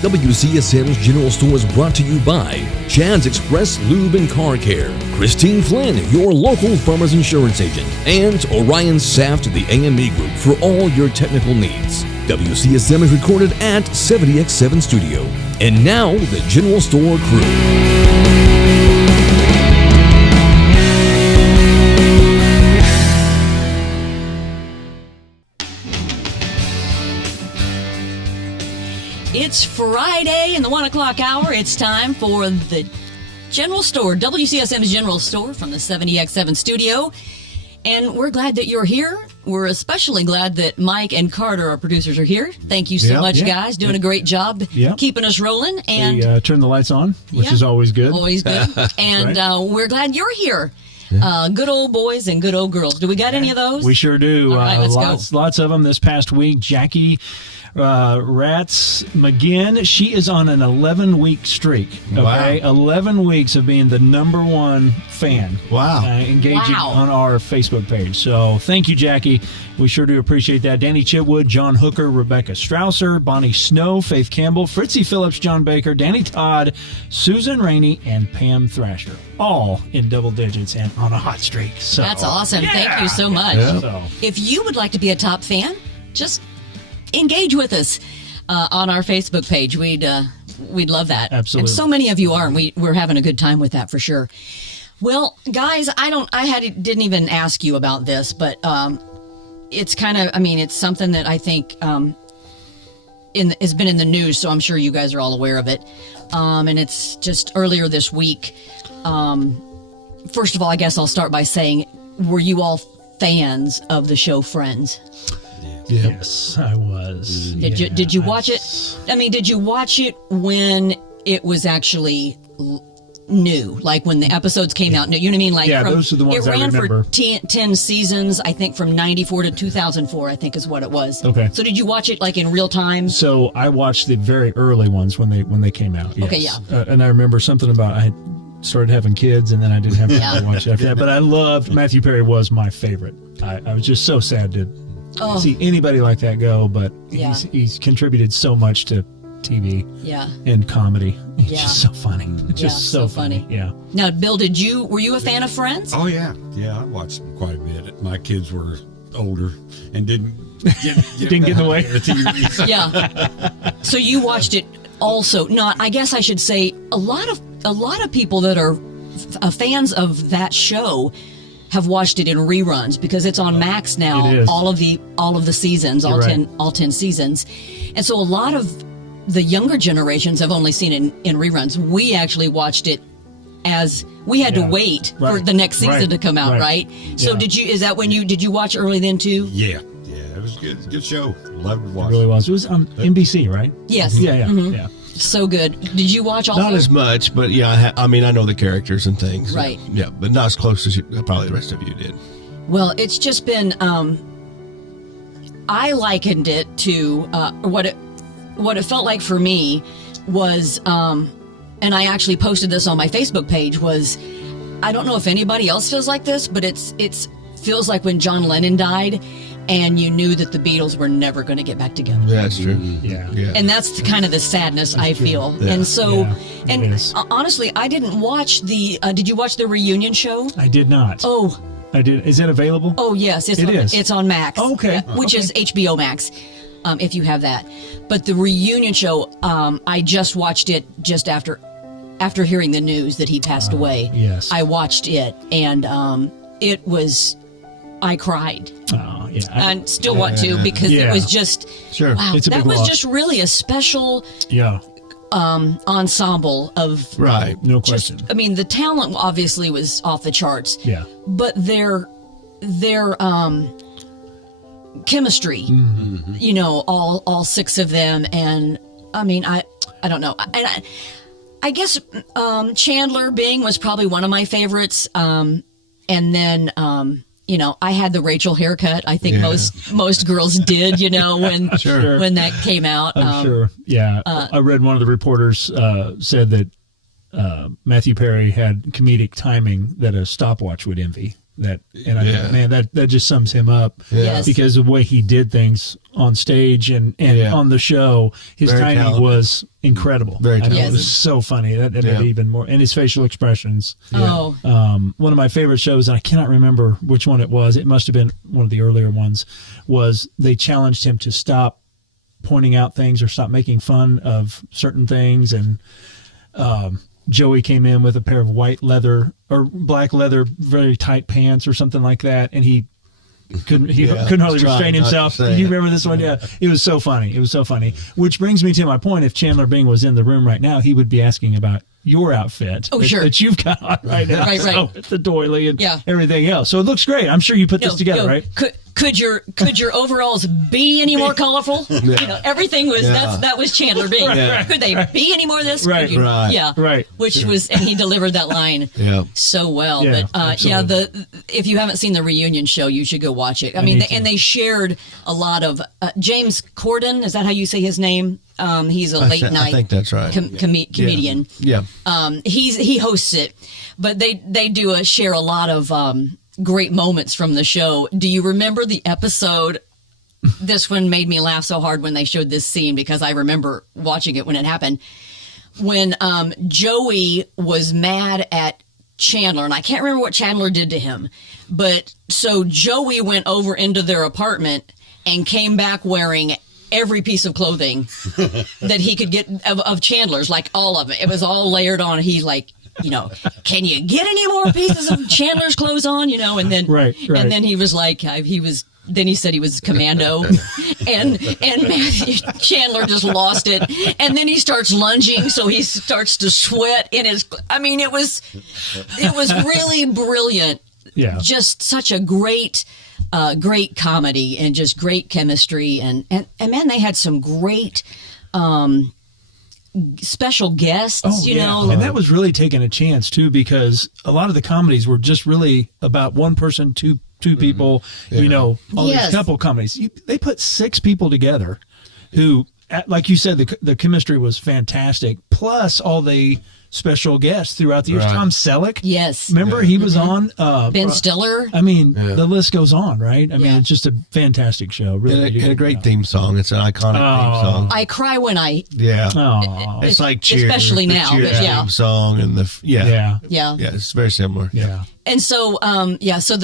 WCSM's General Store is brought to you by Chad's Express Lube and Car Care, Christine Flynn, your local farmer's insurance agent, and Orion Saft of the AME Group for all your technical needs. WCSM is recorded at 70X7 Studio. And now, the General Store crew. It's Friday in the 1 o'clock hour. It's time for the General Store, WCSM's General Store from the 70X7 Studio. And we're glad that you're here. We're especially glad that Mike and Carter, our producers, are here. Thank you so much, guys. Doing a great job keeping us rolling. And they turn the lights on, which is always good. Always good. And we're glad you're here. Good old boys and good old girls. Do we got any of those? We sure do. All right, let's go. Lots of them this past week. Jackie Ratz McGinn, she is on an 11-week streak. Okay, 11 weeks of being the #1 fan. Wow. Engaging on our Facebook page. So thank you, Jackie. We sure do appreciate that. Danny Chitwood, John Hooker, Rebecca Strausser, Bonnie Snow, Faith Campbell, Fritzy Phillips, John Baker, Danny Todd, Susan Rainey, and Pam Thrasher. All in double digits and on a hot streak. So that's awesome. Thank you so much. So, if you would like to be a top fan, just engage with us on our Facebook page. We'd love that. Absolutely. And so many of you are, and we're having a good time with that for sure. Well, guys, didn't even ask you about this, but it's kind of, it's something that I think has been in the news, so I'm sure you guys are all aware of it. And it's just earlier this week. First of all, I guess I'll start by saying, were you all fans of the show Friends? Yes, I was. Did you watch it? Did you watch it when it was actually new? Like when the episodes came out new? You know what I mean? Like those are the ones I remember. It ran for 10 seasons, I think, from 94 to 2004, I think is what it was. Okay. So did you watch it like in real time? So I watched the very early ones when they came out. Yes. Okay, yeah. And I remember something about I had started having kids, and then I didn't have to watch after that. But I loved Matthew Perry was my favorite. I was just so sad to see anybody like that go, but he's contributed so much to TV and comedy. He's just so funny. It's just so funny. Yeah. Now, Bill, were you a fan of Friends? Oh, yeah. Yeah, I watched them quite a bit. My kids were older and didn't get in the way. Yeah. So you watched it also. No, I guess I should say a lot of people that are fans of that show have watched it in reruns because it's on Max now. It is. All of the seasons, all 10 seasons, and so a lot of the younger generations have only seen it in reruns. We actually watched it as we had to wait for the next season to come out, right? So did you watch early then too? Yeah, it was good. Good show. Loved to watch. It really was. It was on NBC, right? Yes. Yeah. So good. Did you watch all? Not as much, but I know the characters and things. Right. Yeah, but not as close as probably the rest of you did. Well, it's just been. I likened it to what it felt like for me was, and I actually posted this on my Facebook page. Was I don't know if anybody else feels like this, but it's feels like when John Lennon died. And you knew that the Beatles were never going to get back together. That's true. Yeah. And that's kind of the sadness I feel. Yeah. And so, honestly, I didn't watch did you watch the reunion show? I did not. Oh. I did. Is that available? Oh, yes. It is. It's on Max. Oh, okay. Which is HBO Max, if you have that. But the reunion show, I just watched it just after hearing the news that he passed away. Yes. I watched it, and it was... I cried. Oh, yeah. And still want to because it was just wow. It's a that big was loss. just really a special ensemble of no question. The talent obviously was off the charts. Yeah. But their chemistry, all six of them, and I don't know. And I guess Chandler Bing was probably one of my favorites. And then I had the Rachel haircut. I think most girls did, when that came out. I'm sure. Yeah. I read one of the reporters said that Matthew Perry had comedic timing that a stopwatch would envy. that, and I think, man, that just sums him up. Yes. Because of the way he did things on stage and on the show, his timing was incredible. Very talented. It was so funny. That made it even more, and his facial expressions. Oh. One of my favorite shows, and I cannot remember which one it was. It must have been one of the earlier ones. Was they challenged him to stop pointing out things or stop making fun of certain things, and Joey came in with a pair of white leather or black leather, very tight pants or something like that, and he couldn't hardly restrain himself. You remember this one? Yeah. It was so funny. Which brings me to my point. If Chandler Bing was in the room right now, he would be asking about your outfit that you've got on right now. Right. With the doily and everything else. So it looks great. I'm sure you put this together, right? Could your overalls be any more colorful? Everything was that was Chandler Bing. Right. Could they be any more of this? Right. Right. Which was, and he delivered that line so well. Yeah, but if you haven't seen the reunion show, you should go watch it. I mean, and they shared a lot of James Corden. Is that how you say his name? He's a late night. I think that's right. Comedian. Yeah. He hosts it, but they do share a lot of great moments from the show. Do you remember the episode? This one made me laugh so hard when they showed this scene, because I remember watching it when it happened. When Joey was mad at Chandler, and I can't remember what Chandler did to him, but so Joey went over into their apartment and came back wearing every piece of clothing that he could get of Chandler's, like all of it. It was all layered on. He's like, can you get any more pieces of Chandler's clothes on? And then and then he was like, then he said he was commando, and Chandler just lost it, and then he starts lunging, so he starts to sweat in his. I mean, it was really brilliant. Yeah, just such a great comedy and just great chemistry, and man, they had some great special guests. And that was really taking a chance too, because a lot of the comedies were just really about one person, two people. All these couple comedies. They put 6 people together, who, like you said, the chemistry was fantastic. Plus all the special guests throughout the years. Tom Selleck. Yes. Remember he was on Ben Stiller. I mean, the list goes on, right? I mean, it's just a fantastic show. Really, and a great theme song. It's an iconic theme song. I cry when I it's like Cheers, especially now, Cheers but theme song and it's very similar. Yeah. And so so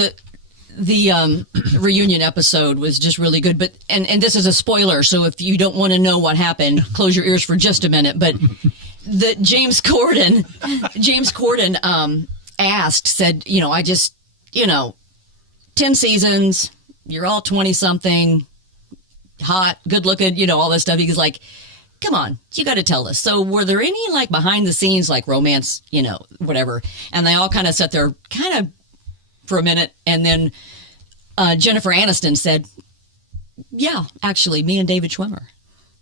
the reunion episode was just really good, but and this is a spoiler, so if you don't want to know what happened, close your ears for just a minute. But that James Corden said, I just, 10 seasons, you're all 20 something, hot, good looking, all this stuff. He's like, come on, you got to tell us. So were there any like behind the scenes, like romance, whatever? And they all kind of sat there kind of for a minute. And then Jennifer Aniston said, yeah, actually me and David Schwimmer,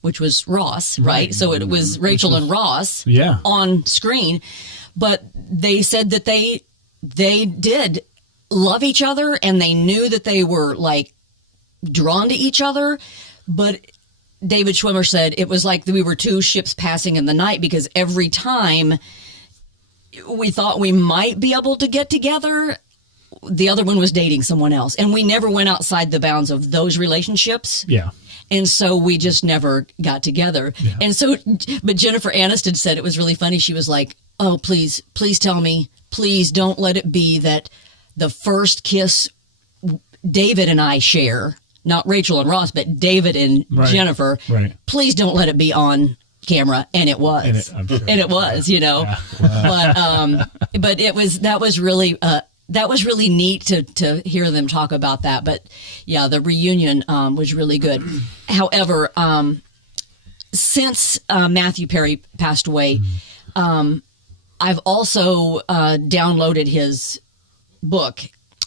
which was Ross, right? So it was Rachel and Ross on screen. But they said that they did love each other, and they knew that they were like drawn to each other. But David Schwimmer said it was like we were 2 ships passing in the night, because every time we thought we might be able to get together, the other one was dating someone else. And we never went outside the bounds of those relationships. Yeah. And so we just never got together. Yeah. And so, but Jennifer Aniston said it was really funny. She was like, oh, please tell me, please don't let it be that the first kiss David and I share, not Rachel and Ross, but David and Jennifer, please don't let it be on camera. And it was, and it was, Yeah. Wow. But that was really neat to hear them talk about that. But yeah, the reunion was really good. However, since Matthew Perry passed away, I've also downloaded his book.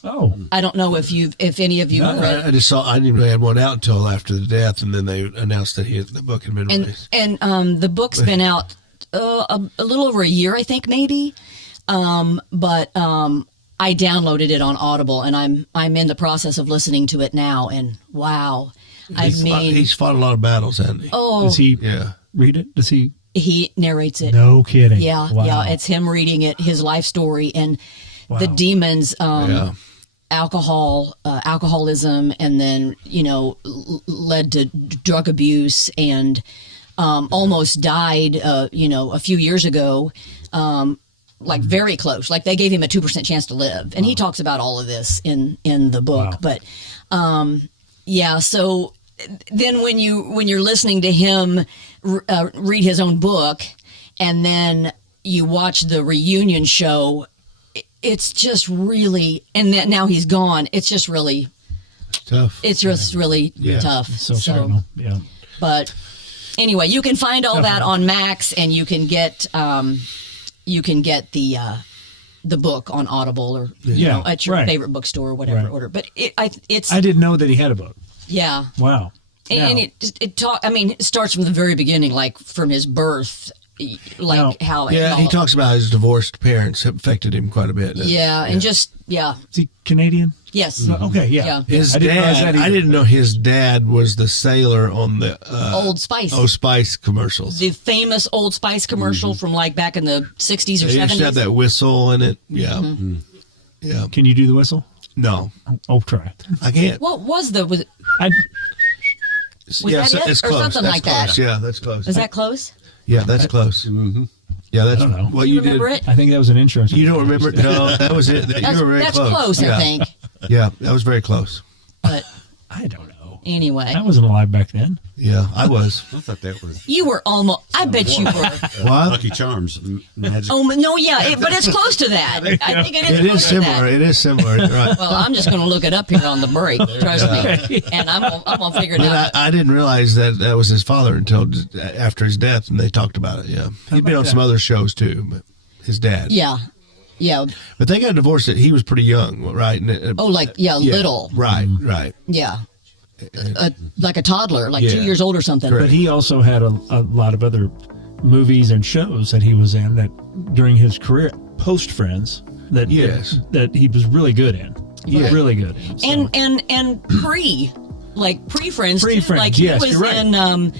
Oh, I don't know if any of you read. I just saw. I didn't even had one out until after the death, and then they announced that the book had been released. And the book's been out a little over a year, I think, maybe. But I downloaded it on Audible, and I'm in the process of listening to it now. And wow, he's fought a lot of battles, hasn't he? Oh, does he read it? Does he? He narrates it. No kidding. Yeah, wow. yeah. It's him reading it, his life story, and the demons. alcoholism, and then led to drug abuse, and almost died. A few years ago. Like very close, like they gave him a 2% chance to live, and he talks about all of this in the book. Wow. But so then when you're listening to him read his own book, and then you watch the reunion show, it's just really, and that now he's gone. It's just really tough. It's just really tough. So yeah. But anyway, you can find all that on Max, and you can get the book on Audible or at your favorite bookstore or whatever order. But I didn't know that he had a book. Yeah. Wow. And it starts from the very beginning, like from his birth, like how. Yeah, he talks about his divorced parents have affected him quite a bit. Yeah, and just Is he Canadian? Yes. Okay. Yeah. His dad. I didn't know his dad was the sailor on the Old Spice. Old Spice commercials. The famous Old Spice commercial from like back in the 60s or 70s. It used to have that whistle in it. Yeah. Mm-hmm. Yeah. Can you do the whistle? No. Oh, try. I can't. What was it? Was that it? It's or close. Something That's like close. that. Yeah, that's close. Is that close? Yeah, that's close. Mm-hmm. Yeah, that's what you did. It? I think that was an insurance. You don't remember? No, that was it. You were very that's close. Close, I think. Yeah, that was very close. But I don't know. Anyway, I wasn't alive back then. Yeah, I was. I thought that was. You were almost. I bet you were. What? Lucky Charms. Magic. Oh no, yeah, but it's close to that. I think it is. It is similar. It is similar. Right. Well, I'm just going to look it up here on the break. Trust me, and I'm gonna figure it out. I didn't realize that was his father until after his death, and they talked about it. Yeah, he'd been on some other shows too, but his dad. Yeah. Yeah. But they got divorced. He was pretty young, right? Little. Right. Yeah. Like a toddler, like 2 years old or something. But he also had a lot of other movies and shows that he was in that during his career, post Friends, that he was really good in. Yeah. Really good. So. And pre-Friends. Pre-Friends, like he yes, was you're right. in and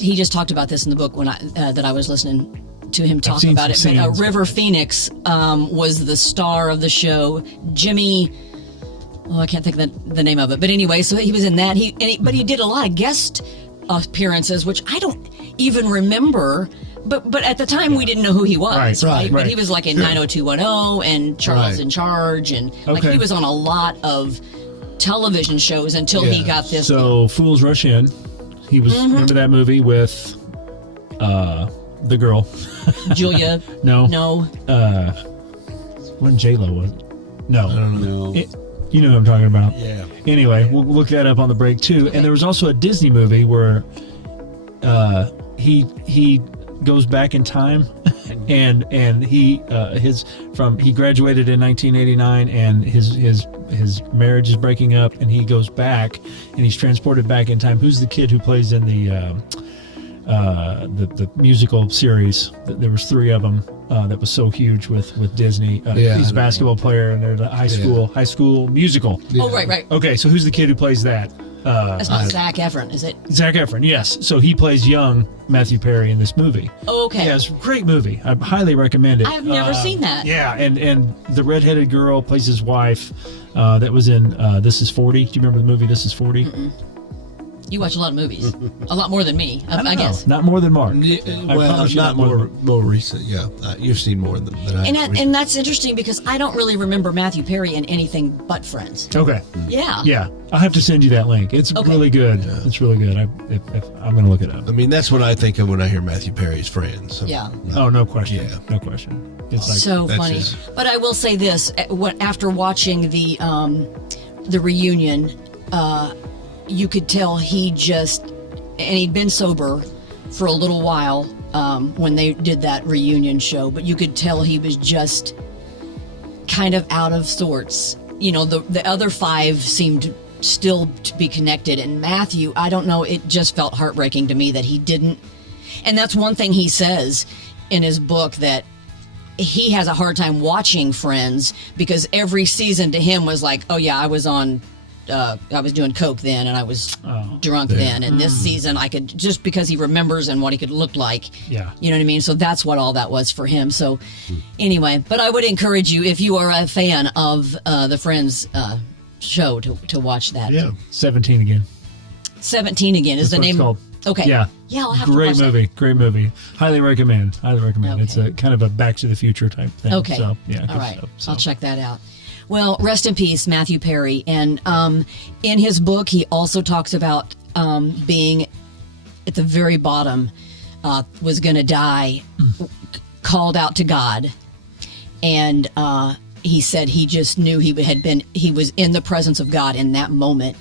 he just talked about this in the book when I was listening to him talk about it. But River Phoenix was the star of the show. Jimmy, I can't think of the name of it. But anyway, so he was in that. But he did a lot of guest appearances, which I don't even remember. But at the time, we didn't know who he was, right? But he was like in 90210 and Charles in Charge, and like he was on a lot of television shows until he got this. So Fools Rush In, he was remember that movie with the girl, Julia. No. When J-Lo was? No. I don't know. You know what I'm talking about. Yeah. Anyway, we'll look that up on the break too. Okay. And there was also a Disney movie where he goes back in time, and he graduated in 1989, and his marriage is breaking up, and he goes back, and he's transported back in time. Who's the kid who plays in the musical series? There was 3 of them. That was so huge with Disney. He's a basketball player, and they're the high school musical. Yeah. Oh, right. Okay, so who's the kid who plays that? That's not Zac Efron, is it? Zac Efron, yes. So he plays young Matthew Perry in this movie. Oh, okay. Yeah, it's a great movie. I highly recommend it. I've never seen that. Yeah, and the redheaded girl plays his wife. That was in This Is 40. Do you remember the movie This Is 40? Mm-mm. You watch a lot of movies, a lot more than me, I guess. Not more than Mark. Not more recent. Yeah, you've seen more than I. And that's interesting because I don't really remember Matthew Perry in anything but Friends. Okay. Yeah. Yeah, I'll have to send you that link. It's really good. Yeah. It's really good. I'm going to look it up. I mean, that's what I think of when I hear Matthew Perry's Friends. So, yeah. Oh, no question. Yeah. No question. It's like, so funny. But I will say this: after watching the reunion. You could tell he'd been sober for a little while when they did that reunion show, but you could tell he was just kind of out of sorts. You know, the other 5 seemed still to be connected, and Matthew, I don't know, it just felt heartbreaking to me that he didn't. And that's one thing he says in his book, that he has a hard time watching Friends because every season to him was like, oh yeah, I was on I was doing coke then, and I was drunk then. And this season, I could, just because he remembers and what he could look like. Yeah. You know what I mean? So that's what all that was for him. So anyway, but I would encourage you, if you are a fan of the Friends show, to watch that. Yeah. 17 again. 17 again is That's the name. Called. Okay. Yeah. Yeah, I'll have Great to watch movie. Great movie. Highly recommend. Okay. It's a kind of a Back to the Future type thing. Okay. So, yeah. All right. Stuff, so. I'll check that out. Well, rest in peace, Matthew Perry. And in his book, he also talks about being at the very bottom, was going to die, called out to God. And he said he just knew he was in the presence of God in that moment,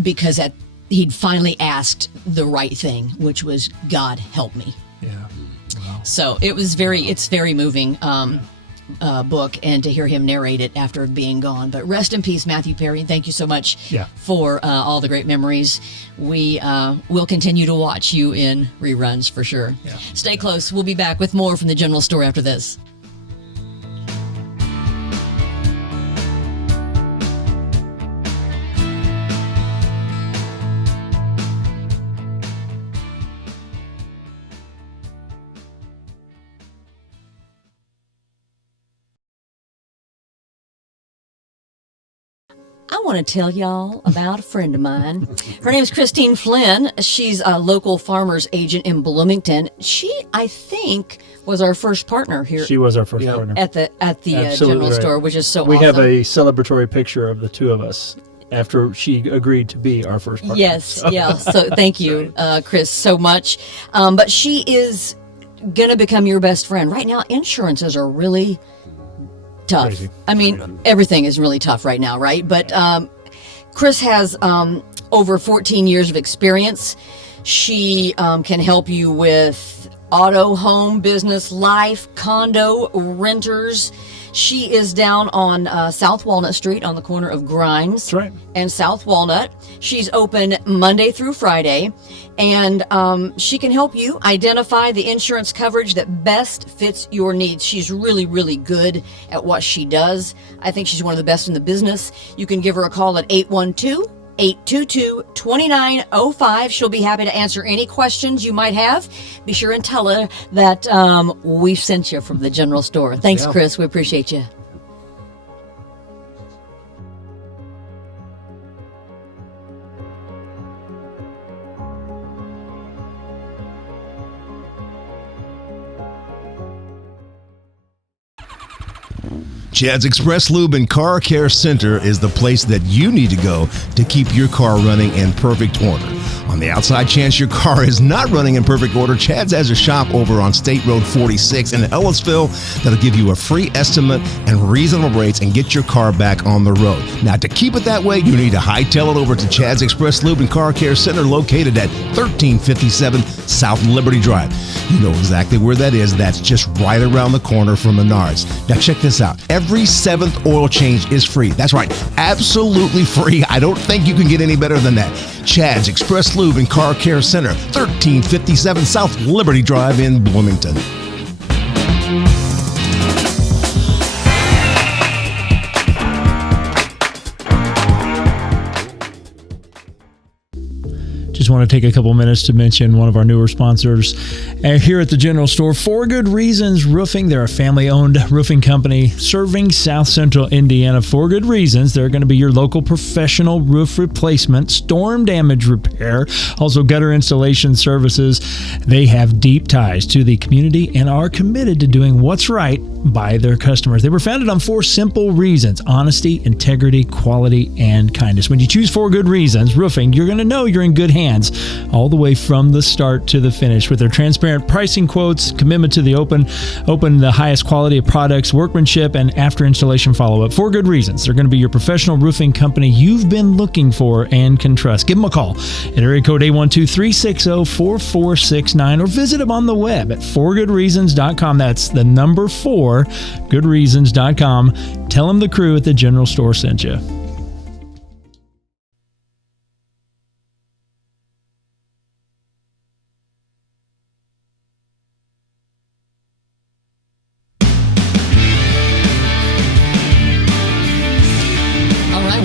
because he'd finally asked the right thing, which was, God, help me. Yeah. Wow. So it's very moving book, and to hear him narrate it after being gone. But rest in peace, Matthew Perry, and thank you so much for all the great memories. We will continue to watch you in reruns for sure. Yeah. Stay close. We'll be back with more from the General Store after this. I want to tell y'all about a friend of mine. Her name is Christine Flynn. She's a local farmer's agent in Bloomington. She, I think, was our first partner here. She was our first partner. At the general store, which is so awesome. We have a celebratory picture of the two of us after she agreed to be our first partner. Yes, So thank you, Chris, so much. But she is going to become your best friend. Right now, insurances are really tough. Crazy. I mean, everything is really tough right now, right? But Chris has over 14 years of experience. She can help you with auto, home, business, life, condo, renters. She is down on South Walnut Street on the corner of Grimes That's right. and South Walnut. She's open Monday through Friday, and she can help you identify the insurance coverage that best fits your needs. She's really, really good at what she does. I think she's one of the best in the business. You can give her a call at 812-822-2905. She'll be happy to answer any questions you might have. Be sure and tell her that we sent you from the general store. Thanks, Chris. We appreciate you. Chad's Express Lube and Car Care Center is the place that you need to go to keep your car running in perfect order. On the outside chance your car is not running in perfect order, Chad's has a shop over on State Road 46 in Ellisville that'll give you a free estimate and reasonable rates and get your car back on the road. Now, to keep it that way, you need to hightail it over to Chad's Express Lube and Car Care Center, located at 1357 South Liberty Drive. You know exactly where that is. That's just right around the corner from Menards. Now, check this out. Every 7th oil change is free. That's right, absolutely free. I don't think you can get any better than that. Chad's Express Lube and Car Care Center, 1357 South Liberty Drive in Bloomington. Just want to take a couple minutes to mention one of our newer sponsors here at the General Store, For Good Reasons Roofing. They're a family-owned roofing company serving South Central Indiana. For good reasons, they're going to be your local professional roof replacement, storm damage repair, also gutter installation services. They have deep ties to the community and are committed to doing what's right by their customers. They were founded on 4 simple reasons: honesty, integrity, quality, and kindness. When you choose For Good Reasons Roofing, you're going to know you're in good hands all the way from the start to the finish. With their transparent pricing quotes, commitment to the the highest quality of products, workmanship, and after installation follow-up. For Good Reasons, they're going to be your professional roofing company you've been looking for and can trust. Give them a call at area code 812-360-4469 or visit them on the web at forgoodreasons.com. That's the number 4, goodreasons.com. Tell them the crew at the General Store sent you.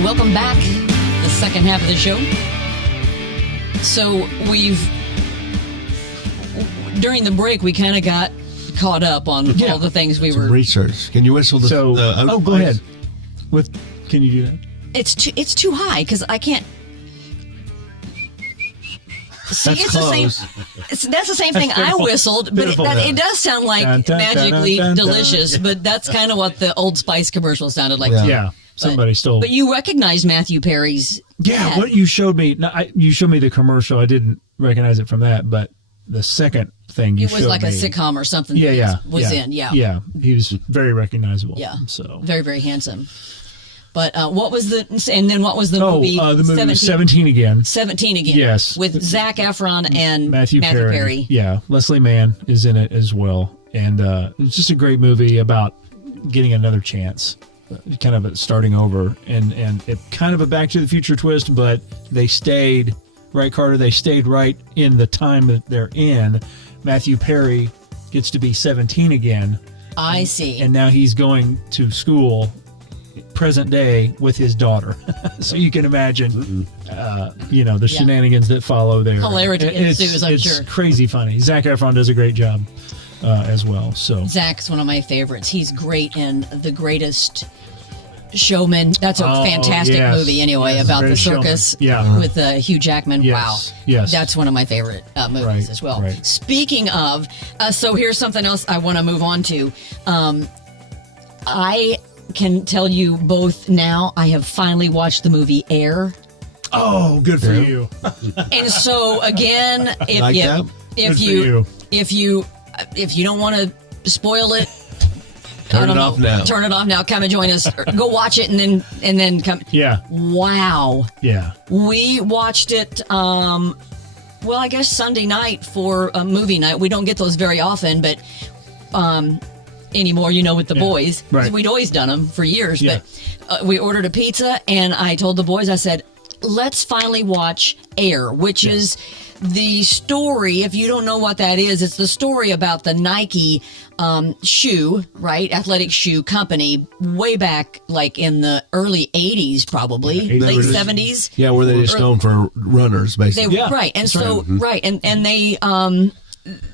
Welcome back second half of the show. So during the break, we kind of got caught up on all the things we were... research. Can you whistle the... go ahead. Can you do that? It's too high because I can't... See, That's it's close. That's the same thing I whistled, but it does sound like magically delicious, but that's kind of what the Old Spice commercial sounded like. Yeah. Somebody stole. But you recognize Matthew Perry's dad. What you showed me, you showed me the commercial. I didn't recognize it from that, but the second thing you showed me. It was like a sitcom or something was in. Yeah, he was very recognizable. Yeah, so very, very handsome. But what was the movie? The movie was 17 again. 17 again. Yes. With Zac Efron and Matthew Perry. Yeah, Leslie Mann is in it as well. And it's just a great movie about getting another chance, kind of starting over. And it kind of a Back to the Future twist, but they stayed, right, Carter? They stayed right in the time that they're in. Matthew Perry gets to be 17 again. I see. And now he's going to school present day with his daughter. So you can imagine, the shenanigans that follow there. Hilarity ensues, I'm sure. It's crazy funny. Zac Efron does a great job as well. So Zach's one of my favorites. He's great in The Greatest Showman. That's a fantastic movie anyway, about the circus with Hugh Jackman. Yes. Wow. Yes. That's one of my favorite movies as well. Right. Speaking of, so here's something else I want to move on to. I can tell you both now, I have finally watched the movie Air. Oh, good for you. And so again, if you don't want to spoil it, turn it off now. Turn it off now. Come and join us. Go watch it and then come. Yeah. Wow. Yeah. We watched it. I guess Sunday night for a movie night. We don't get those very often, but anymore, with the boys. Right. We'd always done them for years, but we ordered a pizza, and I told the boys, I said, let's finally watch Air, which is the story. If you don't know what that is, it's the story about the Nike shoe, right? Athletic shoe company way back like in the early 80s, probably late 70s. Yeah, where they just known for runners, basically. Right. And so, right. And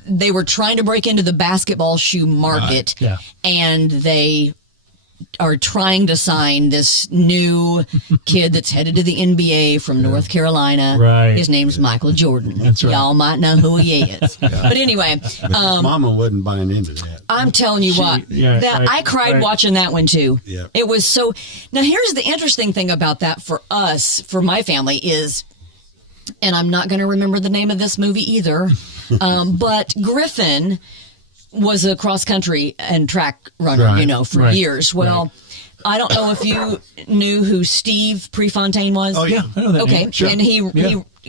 they were trying to break into the basketball shoe market, and they are trying to sign this new kid that's headed to the NBA from North Carolina. Right. His name's Michael Jordan. That's right. Y'all might know who he is. But anyway, Mama wasn't buying into that. I'm telling you I cried watching that one too. Yeah. It was so. Now here's the interesting thing about that for us, for my family is, and I'm not going to remember the name of this movie either, but Griffin was a cross country and track runner, for years. Well, I don't know if you knew who Steve Prefontaine was. Oh yeah, I know that. Okay, name. Sure. And he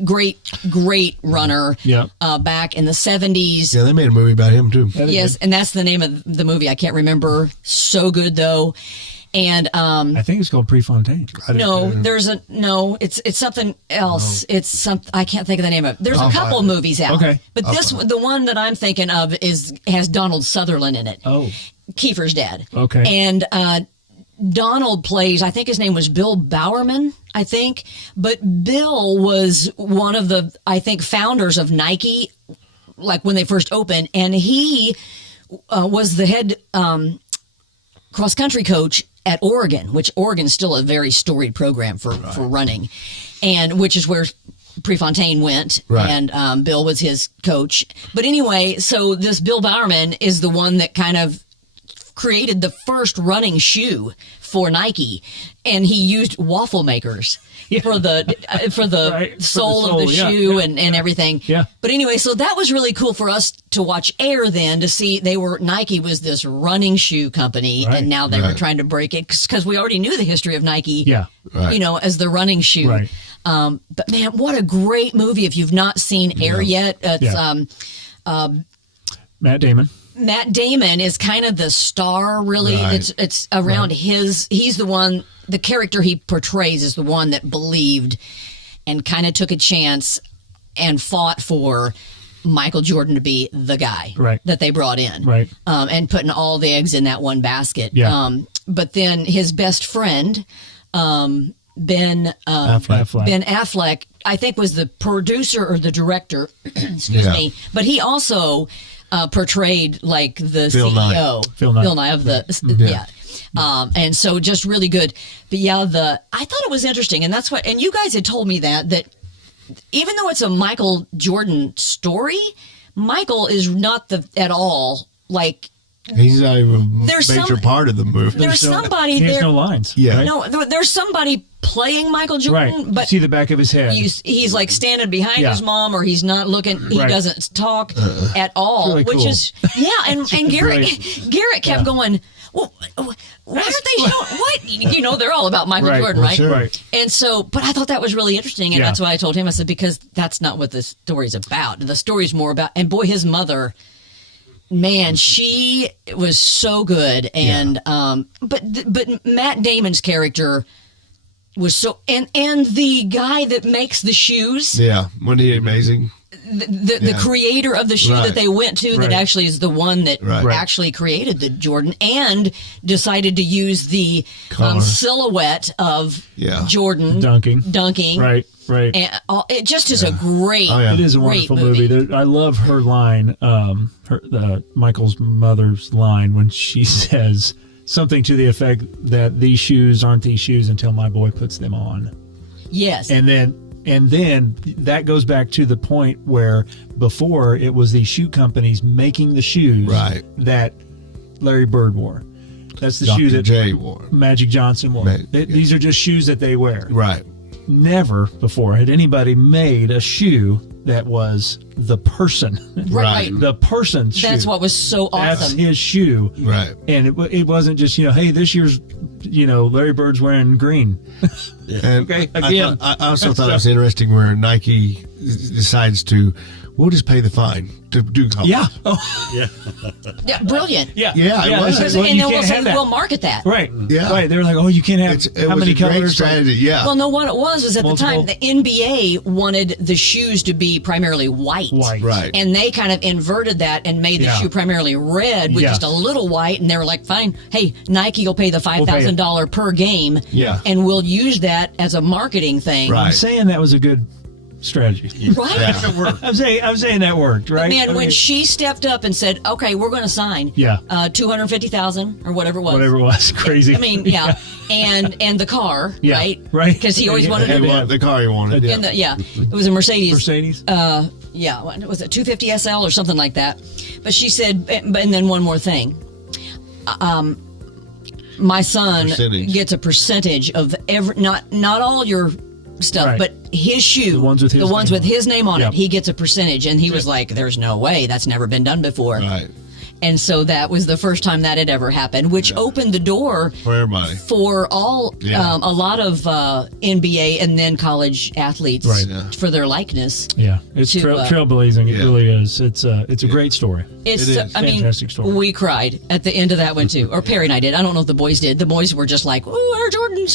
great runner. Back in the 70s. Yeah, they made a movie about him too. Yes, and that's the name of the movie. I can't remember. So good though. And I think it's called Prefontaine. It's something else. It's some, I can't think of the name of it. There's a couple movies out. Okay. But the one that I'm thinking of has Donald Sutherland in it. Oh. Kiefer's dad. Okay. And Donald plays, I think his name was Bill Bowerman, I think. But Bill was one of the, I think, founders of Nike, like when they first opened. And he was the head cross-country coach at Oregon, which Oregon's still a very storied program for running, and which is where Prefontaine went, and Bill was his coach. But anyway, so this Bill Bowerman is the one that kind of created the first running shoe for Nike, and he used waffle makers for the sole of the shoe and everything. Yeah. But anyway, so that was really cool for us to watch Air then, to see Nike was this running shoe company, and now they were trying to break it because we already knew the history of Nike, as the running shoe. Right. But man, what a great movie. If you've not seen Air yet, it's Matt Damon. Matt Damon is kind of the star, really. Right. It's around he's the one, the character he portrays is the one that believed and kind of took a chance and fought for Michael Jordan to be the guy that they brought in. Right. And putting all the eggs in that one basket. Yeah. But then his best friend, Ben Affleck. Ben Affleck, I think, was the producer or the director. Excuse me, but he also portrayed like the Phil CEO, Knight. Phil Knight. of the and so just really good. But yeah, I thought it was interesting, and that's what. And you guys had told me that even though it's a Michael Jordan story, Michael is not at all like. He's not even a There's major part of the movie. There's somebody He has there. no lines. Yeah. right? No, there's somebody playing Michael Jordan, Right. but See the back of his head. he's like standing behind Yeah. his mom, or he's not looking. He Right. doesn't talk at all, really which cool. is and Garrett kept going. Well, why aren't they showing what? You know, they're all about Michael Right. Jordan, Well, right? sure. Right. And so, but I thought that was really interesting, and Yeah. that's what I told him. I said, because that's not what the story's about. The story's more about, and boy, his mother. Man, she was so good, and but Matt Damon's character was so, and the guy that makes the shoes, Yeah, wasn't he amazing? the creator of the shoe Right. that they went to, that Right. actually is the one that Right. actually created the Jordan, and decided to use the Collar. silhouette of Yeah. Jordan Dunking. Right. Right. and it just is a great. Oh, yeah. It is a great wonderful movie. I love her line, Michael's mother's line when she says something to the effect that these shoes aren't these shoes until my boy puts them on. Yes, And then that goes back to the point where before it was these shoe companies making the shoes Right. that Larry Bird wore. That's the shoe Dr. that J wore. Magic Johnson wore. These are just shoes that they wear. Right. Never before had anybody made a shoe that was the person. right. The person's shoe. That's what was so That's awesome. his shoe. Right. And it wasn't just, hey, this year's, Larry Bird's wearing green. And Okay, I again. also thought it was interesting where Nike decides to, we'll just pay the fine to do colors. Yeah. Oh, Yeah, brilliant. yeah. Yeah, it was. Because, Well, and you then can't have that. we'll market that. Right. Yeah. Right. They were like, oh, you can't have It how was many a great colors? strategy. Yeah. Well, no, what it was at Multiple. the time, the NBA wanted the shoes to be primarily white. White. Right. And they kind of inverted that and made the Yeah. shoe primarily red with Yeah. just a little white. And they were like, fine, hey, Nike will pay the $5,000 per game. Yeah. And we'll use that as a marketing thing. Right. I'm saying that was a good strategy. Right? Yeah. I'm saying that worked, right? Man, I when mean, she stepped up and said, okay, we're going to sign Yeah. $250,000 or whatever it was. whatever it was, crazy. I mean, yeah. And the car, Yeah. right? Right. Because he always Yeah. wanted He to wanted the car he wanted. Yeah. in the it was a Mercedes. Mercedes. Yeah, what was it 250 SL or something like that? But she said, and then one more thing. My son Percentage. gets a percentage of not all your stuff, Right. but his shoe, The ones with his name on name on it. it, he gets a percentage, and he was like, "There's no way, that's never been done before." Right. And so that was the first time that had ever happened, which opened the door For everybody. for all Yeah. a lot of NBA and then college athletes Right. Yeah. for their likeness. Yeah, it's to, trailblazing. It yeah. really is. It's a great story. It's, It is. I mean, Fantastic story. we cried at the end of that one too. Or Perry and I did. I don't know if the boys did. The boys were just like, "Oh, Air Jordans!"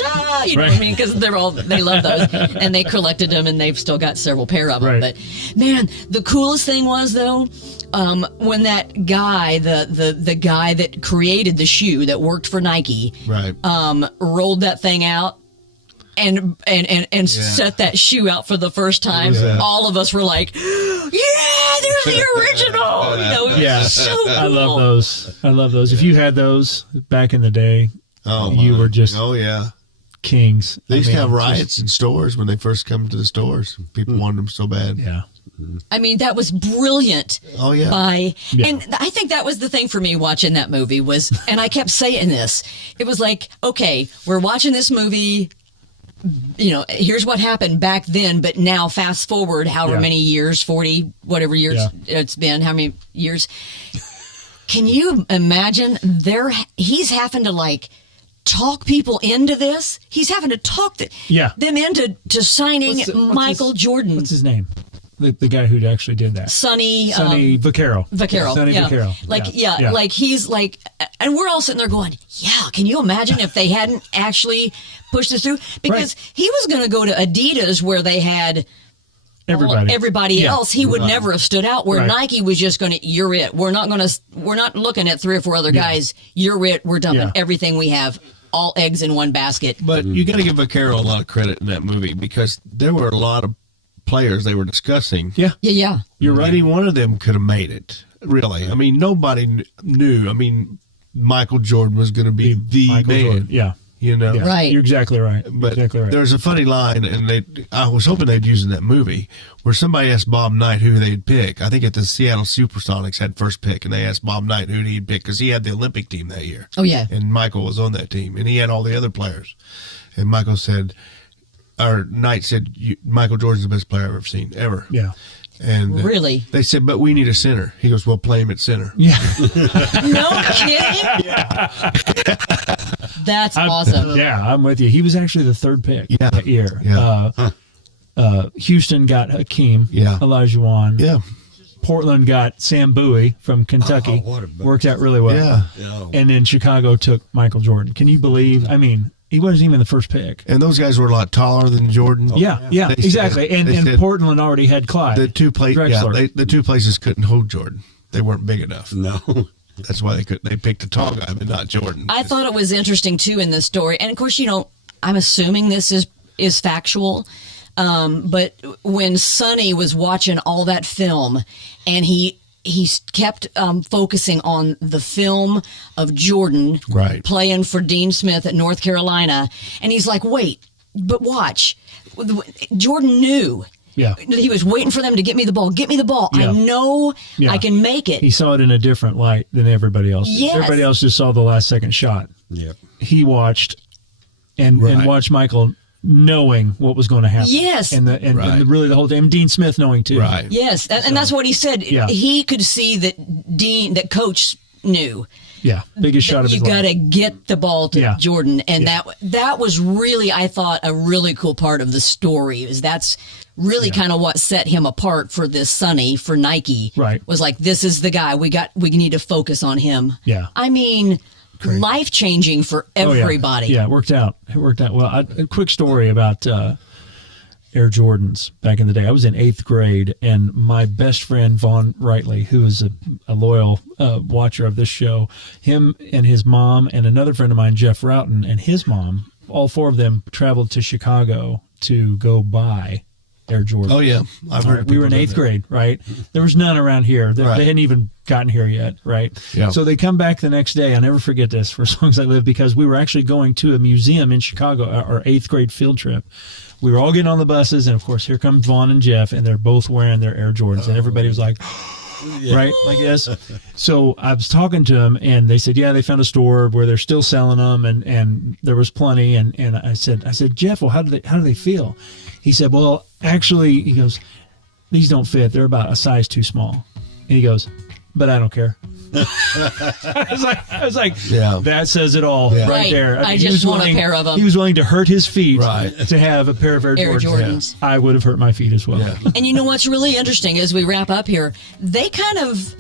You know what I Right. mean? Because they love those, and they collected them, and they've still got several pair of them. Right. But man, the coolest thing was though, when that guy, the guy that created the shoe that worked for Nike, Right. rolled that thing out. And set that shoe out for the first time. Yeah. All of us were like, "Yeah, there's the original!" You know, it was Yeah, so cool. I love those. I love those. If you had those back in the day, Oh, you my. were just Oh, yeah. kings. They used I to mean, have just- riots in stores when they first come to the stores. People wanted them so bad. Yeah. I mean, that was brilliant. Oh, yeah. Yeah. And I think that was the thing for me watching that movie was, and I kept saying this, it was like, okay, we're watching this movie, here's what happened back then, but now fast forward however Yeah. many years, 40, whatever years Yeah. it's been, how many years. Can you imagine he's having to like talk people into this? He's having to talk them into signing What's Michael Jordan. What's his name? The guy who actually did that. Sonny Vaccaro. Vaccaro. Sonny Yeah. Vaccaro. Like, like he's like, and we're all sitting there going, yeah, can you imagine if they hadn't actually pushed this through? Because he was going to go to Adidas where they had everybody Yeah. else. He would never have stood out where Right. Nike was just going to, you're it. We're not looking at 3 or 4 other guys. You're it. We're dumping Yeah. everything we have all eggs in one basket. But you got to give Vaccaro a lot of credit in that movie because there were a lot of players they were discussing. Yeah. Yeah. You're right. Any one of them could have made it. Really, I mean, nobody knew. I mean, Michael Jordan was going to be the Michael man. Jordan. Yeah. You know, Right. You're exactly right. But exactly right. there's a funny line, and I was hoping they'd use in that movie where somebody asked Bob Knight who they'd pick. I think at the Seattle Supersonics had first pick, and they asked Bob Knight who he'd pick because he had the Olympic team that year. Oh, yeah. And Michael was on that team, and he had all the other players. And Michael said, or Knight said, Michael Jordan's the best player I've ever seen, ever. Yeah. And Really? they said, but we need a center. He goes, well, play him at center. Yeah. No kidding? That's awesome. Yeah, I'm with you. He was actually the third pick that year. Yeah. Houston got Hakeem, Yeah. Olajuwon. Yeah. Portland got Sam Bowie from Kentucky. Oh, what a bunch. Worked out really well. Yeah. Yeah. And then Chicago took Michael Jordan. Can you believe? I mean, he wasn't even the first pick. And those guys were a lot taller than Jordan. Yeah, They exactly. said- And they said Portland already had Clyde. the two Drexler. the two places couldn't hold Jordan. They weren't big enough. No. That's why they picked a tall guy, but not Jordan. I thought it was interesting too in this story, and of course, I'm assuming this is factual. But when Sonny was watching all that film, and he kept focusing on the film of Jordan Right. playing for Dean Smith at North Carolina, and he's like, "Wait, but watch, Jordan knew." Yeah. He was waiting for them to get me the ball. Get me the ball. Yeah. I know Yeah. I can make it. He saw it in a different light than everybody else did. Yes. Everybody else just saw the last second shot. Yep. He watched and Right. watched Michael knowing what was going to happen. Yes. And Right. really the whole time. Dean Smith knowing too. Right. Yes, and that's what he said. Yeah. He could see that Coach knew. Yeah. Biggest shot of You his got life. to get the ball to Yeah. Jordan, and Yeah. that was really, I thought, a really cool part of the story. Is that's really kind of what set him apart for this Sonny for Nike. Right. Was like, this is the guy we need to focus on him. Yeah. I mean, life changing for everybody. Oh, yeah, it worked out. It worked out well. A quick story about Air Jordans back in the day. I was in 8th grade, and my best friend, Vaughn Wrightley, who is a loyal watcher of this show, him and his mom and another friend of mine, Jeff Roughton, and his mom, all four of them traveled to Chicago to go buy Air Jordan. Oh, yeah. I've heard We were in people do 8th that. grade, right? There was none around here. They Right. hadn't even gotten here yet, right? Yeah. So they come back the next day. I'll never forget this for as long as I live, because we were actually going to a museum in Chicago, our 8th grade field trip. We were all getting on the buses, and of course, here come Vaughn and Jeff, and they're both wearing their Air Jordans, and everybody was like, right? Like this. So I was talking to them, and they said, yeah, they found a store where they're still selling them, and there was plenty. And I said, Jeff, well, how do they feel? He said, well, actually, he goes, these don't fit. They're about a size too small. And he goes, but I don't care. I was like, Yeah. that says it all Yeah. right there. I mean, just he was want a willing- pair of 'em. He was willing to hurt his feet Right. to have a pair of Air Jordans. I would have hurt my feet as well. Yeah. And you know what's really interesting as we wrap up here? They kind of,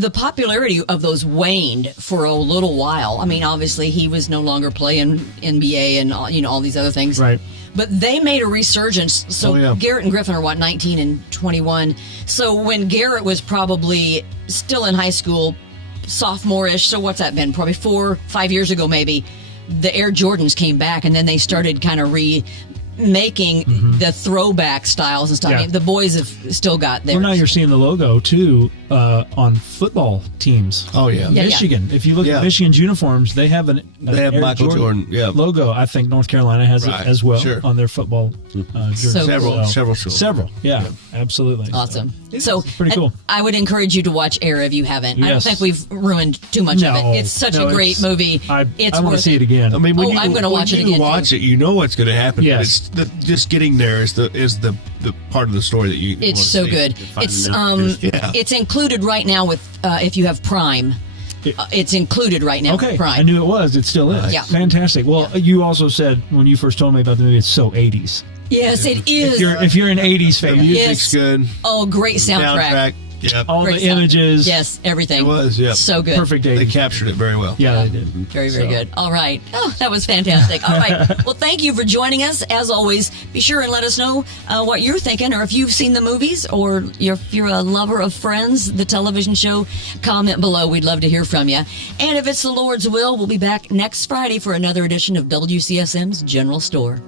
the popularity of those waned for a little while. I mean, obviously, he was no longer playing NBA and all these other things. Right. But they made a resurgence. So Oh, yeah. Garrett and Griffin are 19 and 21. So when Garrett was probably still in high school, sophomore-ish, so what's that been? Probably 4-5 years ago, maybe. The Air Jordans came back, and then they started kind of remaking the throwback styles and stuff. Yeah. I mean, the boys have still got theirs. Well, now you're seeing the logo too on football teams. Oh, yeah. Yeah. Michigan. If you look Yeah. at Michigan's uniforms, they have They have Air Michael Jordan, yeah. logo. I think North Carolina has Right, it as well sure. on their football jerseys. So Several cool. schools. Several. Yeah, absolutely. Awesome. It's So pretty cool. and I would encourage you to watch Air if you haven't. I don't Yes. think we've ruined too much of No, it. It's such no, a great it's- movie. I It's want to worth see it again. I mean, when Oh, I'm gonna watch it again, too. watch it, you know what's going to happen. Yes. But it's just getting there is the part of the story that you. It's wanna so see. good. It's Yeah. it's included right now with if you have Prime. It's included right now Okay, with Prime. I knew it was. It still is. Yeah. Fantastic. Well, you also said when you first told me about the movie, it's so 80s. Yes, it is. If you're an 80s fan, The music's Yes. good. Oh, great soundtrack. Yeah. All Great the sound. images. Yes, everything. It was, yeah. So good. Perfect They dating. captured it very well. Yeah, they did. Very, very good. All right. Oh, that was fantastic. All right. Well, thank you for joining us. As always, be sure and let us know what you're thinking, or if you've seen the movies, or if you're a lover of Friends, the television show, comment below. We'd love to hear from you. And if it's the Lord's will, we'll be back next Friday for another edition of WCSM's General Store.